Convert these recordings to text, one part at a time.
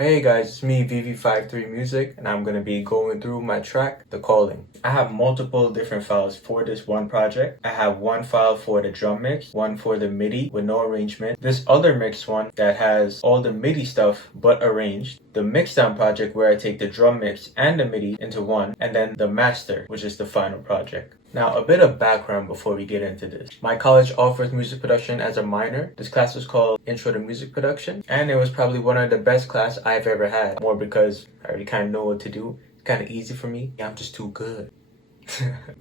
Hey guys, it's me VV53 Music, and I'm gonna be going through my track, The Calling. I have multiple different files for this one project. I have one file for the drum mix, one for the MIDI with no arrangement, this other mix one that has all the MIDI stuff but arranged, the mixdown project where I take the drum mix and the MIDI into one, and then the master, which is the final project. Now, a bit of background before we get into this. My college offers music production as a minor. This class was called Intro to Music Production, and it was probably one of the best class I've ever had. More because I already kind of know what to do. It's kind of easy for me. I'm just too good.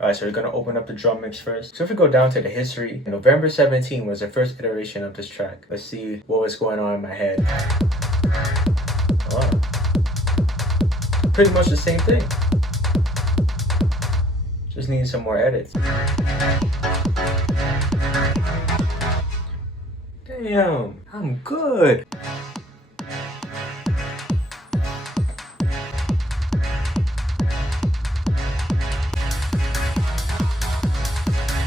Alright, so we're gonna open up the drum mix first. So if we go down to the history, November 17 was the first iteration of this track. Let's see what was going on in my head. Oh. Pretty much the same thing. Just need some more edits. Damn, I'm good.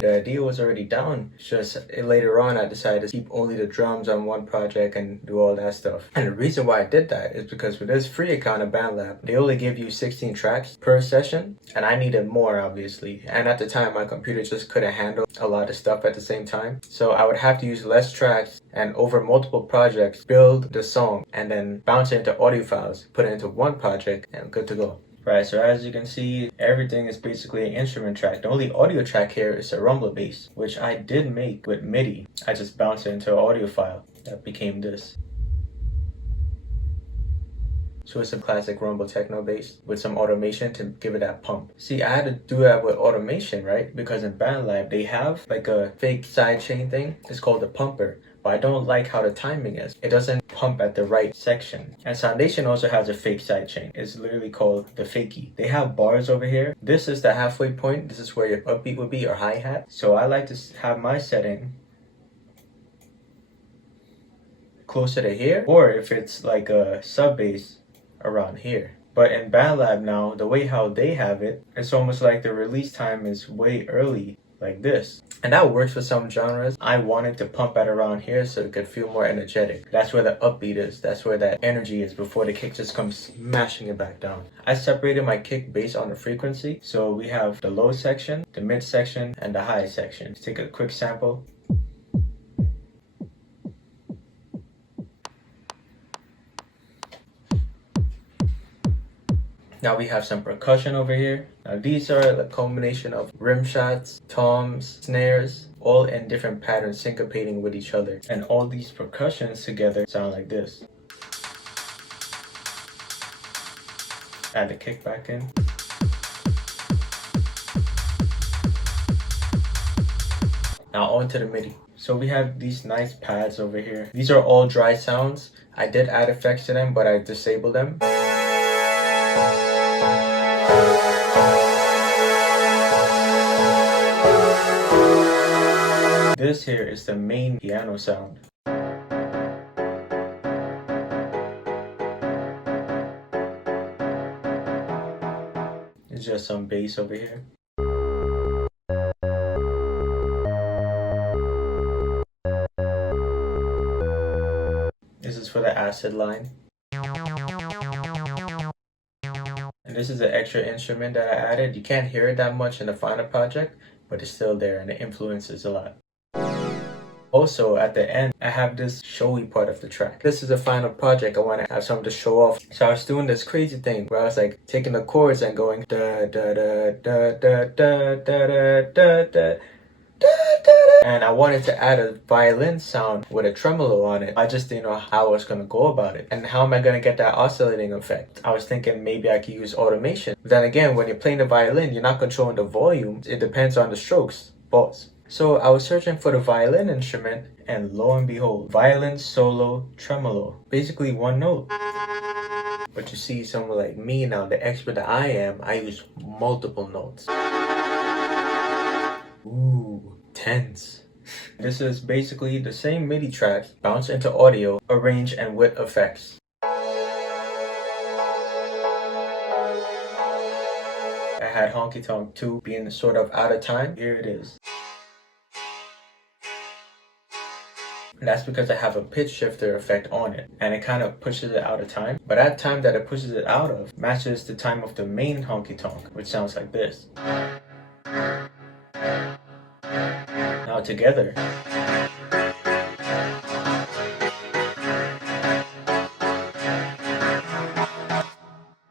The idea was already down. It's just later on I decided to keep only the drums on one project and do all that stuff. And the reason why I did that is because with this free account of BandLab, they only give you 16 tracks per session, and I needed more obviously. And at the time my computer just couldn't handle a lot of stuff at the same time. So I would have to use less tracks and over multiple projects build the song and then bounce it into audio files, put it into one project, and I'm good to go. Right, so as you can see, everything is basically an instrument track. The only audio track here is a rumble bass, which I did make with MIDI. I just bounced it into an audio file that became this. So it's a classic rumble techno bass with some automation to give it that pump. See, I had to do that with automation, right? Because in BandLab, they have like a fake sidechain thing. It's called the pumper. But I don't like how the timing is. It doesn't pump at the right section. And Soundation also has a fake sidechain. It's literally called the fakie. They have bars over here. This is the halfway point. This is where your upbeat would be, or hi-hat. So I like to have my setting closer to here, or if it's like a sub bass, around here. But in BandLab now, the way how they have it, it's almost like the release time is way early, like this. And that works for some genres. I wanted to pump at around here so it could feel more energetic. That's where the upbeat is. That's where that energy is before the kick just comes smashing it back down. I separated my kick based on the frequency. So we have the low section, the mid section, and the high section. Let's take a quick sample. Now we have some percussion over here. Now these are the combination of rim shots, toms, snares, all in different patterns syncopating with each other. And all these percussions together sound like this. Add the kick back in. Now on to the MIDI. So we have these nice pads over here. These are all dry sounds. I did add effects to them, but I disabled them. This here is the main piano sound. It's just some bass over here. This is for the acid line. And this is an extra instrument that I added. You can't hear it that much in the final project, but it's still there and it influences a lot. Also, at the end, I have this showy part of the track. This is the final project. I want to have something to show off. So I was doing this crazy thing where I was like taking the chords and going da da da da da da da da da da. And I wanted to add a violin sound with a tremolo on it. I just didn't know how I was going to go about it. And how am I going to get that oscillating effect? I was thinking maybe I could use automation. But then again, when you're playing the violin, you're not controlling the volume. It depends on the strokes. Both. So I was searching for the violin instrument, and lo and behold, violin solo tremolo. Basically one note. But you see, someone like me now, the expert that I am, I use multiple notes. Ooh, tense. This is basically the same MIDI tracks bounced into audio, arranged and with effects. I had Honky Tonk 2 being sort of out of time. Here it is. And that's because I have a pitch shifter effect on it, and it kind of pushes it out of time. But that time that it pushes it out of matches the time of the main honky tonk, which sounds like this. Now together.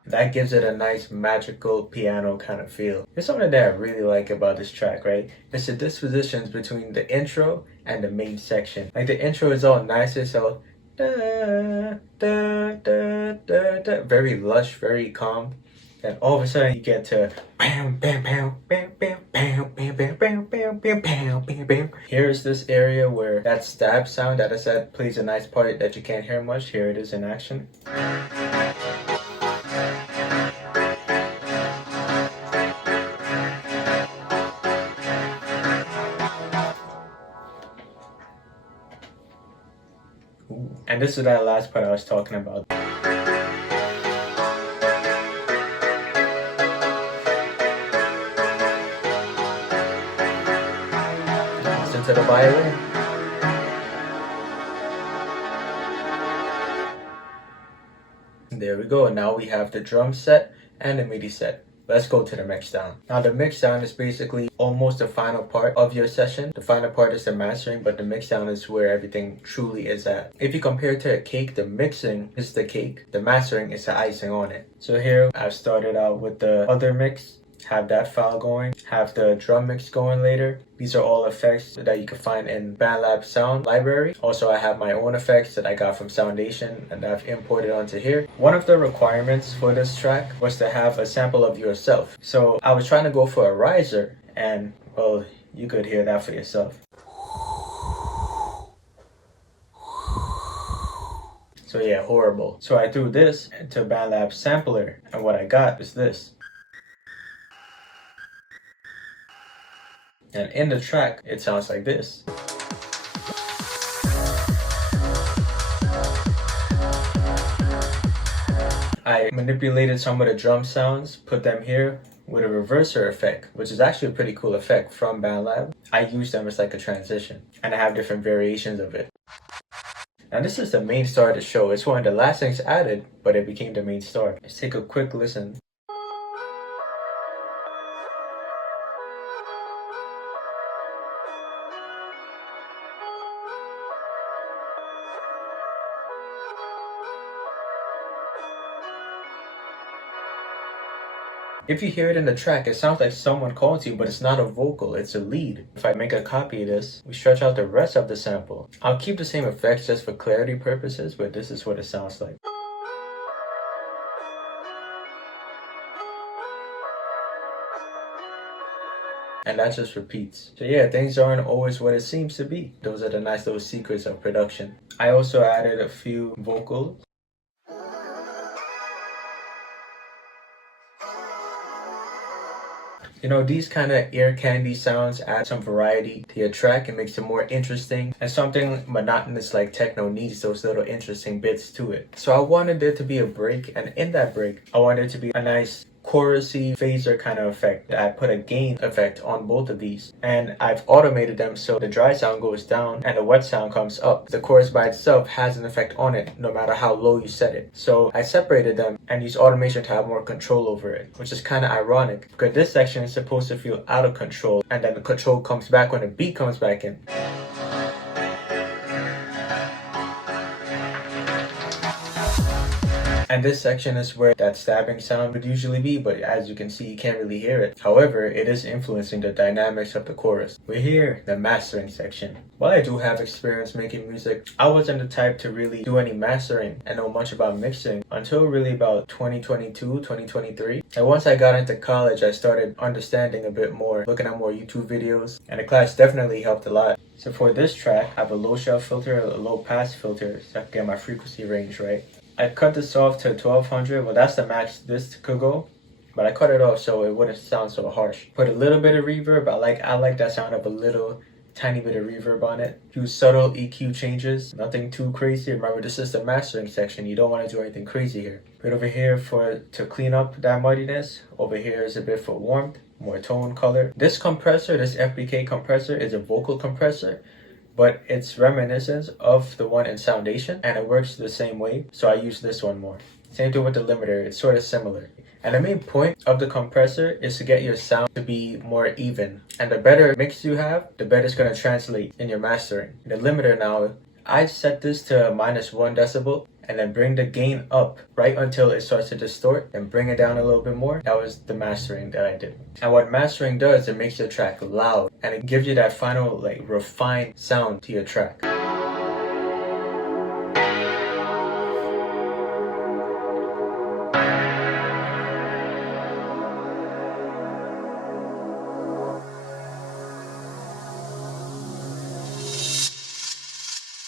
That gives it a nice magical piano kind of feel. There's something that I really like about this track, right? It's the dispositions between the intro and the main section. Like the intro is all nice, it's all da, da, da, da, da, very lush, very calm. And all of a sudden you get to bam, bam, bam, bam, bam, bam, bam, bam, bam, bam, bam, bam, bam, bam. Here's this area where that stab sound that I said plays a nice part that you can't hear much. Here it is in action. And this is that last part I was talking about. Listen to the violin. There we go. Now we have the drum set and the MIDI set. Let's go to the mix down. Now the mix down is basically almost the final part of your session. The final part is the mastering, but the mix down is where everything truly is at. If you compare it to a cake, the mixing is the cake, the mastering is the icing on it. So here I've started out with the other mix, have that file going, have the drum mix going later. These are all effects that you can find in BandLab Sound Library. Also, I have my own effects that I got from Soundation and I've imported onto here. One of the requirements for this track was to have a sample of yourself. So I was trying to go for a riser, and well, you could hear that for yourself. So yeah, horrible. So I threw this into BandLab Sampler, and what I got is this. And in the track, it sounds like this. I manipulated some of the drum sounds, put them here with a reverser effect, which is actually a pretty cool effect from BandLab. I use them as like a transition, and I have different variations of it. Now this is the main star of the show. It's one of the last things added, but it became the main star. Let's take a quick listen. If you hear it in the track, it sounds like someone calls you, but it's not a vocal, it's a lead. If I make a copy of this, we stretch out the rest of the sample. I'll keep the same effects just for clarity purposes, but this is what it sounds like. And that just repeats. So yeah, things aren't always what it seems to be. Those are the nice little secrets of production. I also added a few vocals. You know, these kind of ear candy sounds add some variety to your track and makes it more interesting. And something monotonous like techno needs those little interesting bits to it. So I wanted there to be a break, and in that break, I wanted it to be a nice chorusy phaser kind of effect. I put a gain effect on both of these, and I've automated them so the dry sound goes down and the wet sound comes up. The chorus by itself has an effect on it no matter how low you set it. So I separated them and used automation to have more control over it, which is kind of ironic because this section is supposed to feel out of control, and then the control comes back when the beat comes back in. And this section is where that stabbing sound would usually be, but as you can see, you can't really hear it. However, it is influencing the dynamics of the chorus. We're here, the mastering section. While I do have experience making music, I wasn't the type to really do any mastering and know much about mixing until really about 2022, 2023. And once I got into college, I started understanding a bit more, looking at more YouTube videos, and the class definitely helped a lot. So for this track, I have a low shelf filter, a low pass filter, so I can get my frequency range right. I cut this off to 1200. Well, that's the max this could go, but I cut it off so it wouldn't sound so harsh. Put a little bit of reverb. I like that sound of a little tiny bit of reverb on it. Use subtle EQ changes, nothing too crazy. Remember, this is the mastering section. You don't want to do anything crazy here. But over here to clean up that muddiness. Over here is a bit for warmth, more tone, color. This compressor, this FBK compressor, is a vocal compressor. but it's reminiscent of the one in Soundation and it works the same way, so I use this one more. Same thing with the limiter, it's sort of similar. And the main point of the compressor is to get your sound to be more even. And the better mix you have, the better it's going to translate in your mastering. The limiter now, I set this to -1 decibel and then bring the gain up right until it starts to distort and bring it down a little bit more. That was the mastering that I did. And what mastering does, it makes your track loud and it gives you that final like refined sound to your track.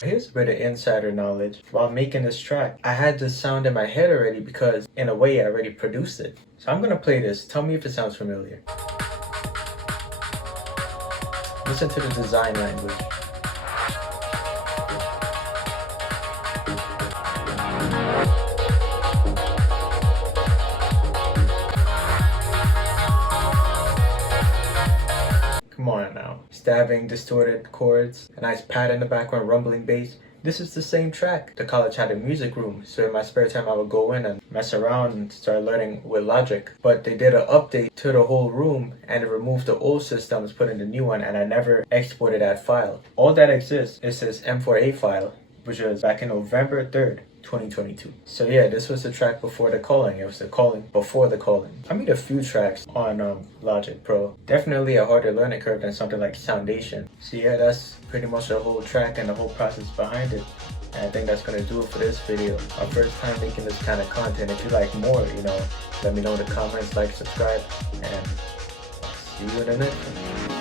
Here's a bit of insider knowledge. While making this track, I had this sound in my head already because in a way I already produced it. So I'm gonna play this. Tell me if it sounds familiar. Listen to the design language. Come on now. Stabbing, distorted chords, a nice pad in the background, rumbling bass. This is the same track. The college had a music room, so in my spare time I would go in and mess around and start learning with Logic. But they did an update to the whole room and it removed the old systems, put in the new one, and I never exported that file. All that exists is this M4A file, which was back in November 3rd. 2022. So yeah, this was the track before the calling. It was the calling before the calling. I made a few tracks on Logic Pro. Definitely a harder learning curve than something like Soundation. So yeah, that's pretty much the whole track and the whole process behind it. And I think that's gonna do it for this video. Our first time making this kind of content. If you like more, let me know in the comments, like, subscribe, and see you in the next one.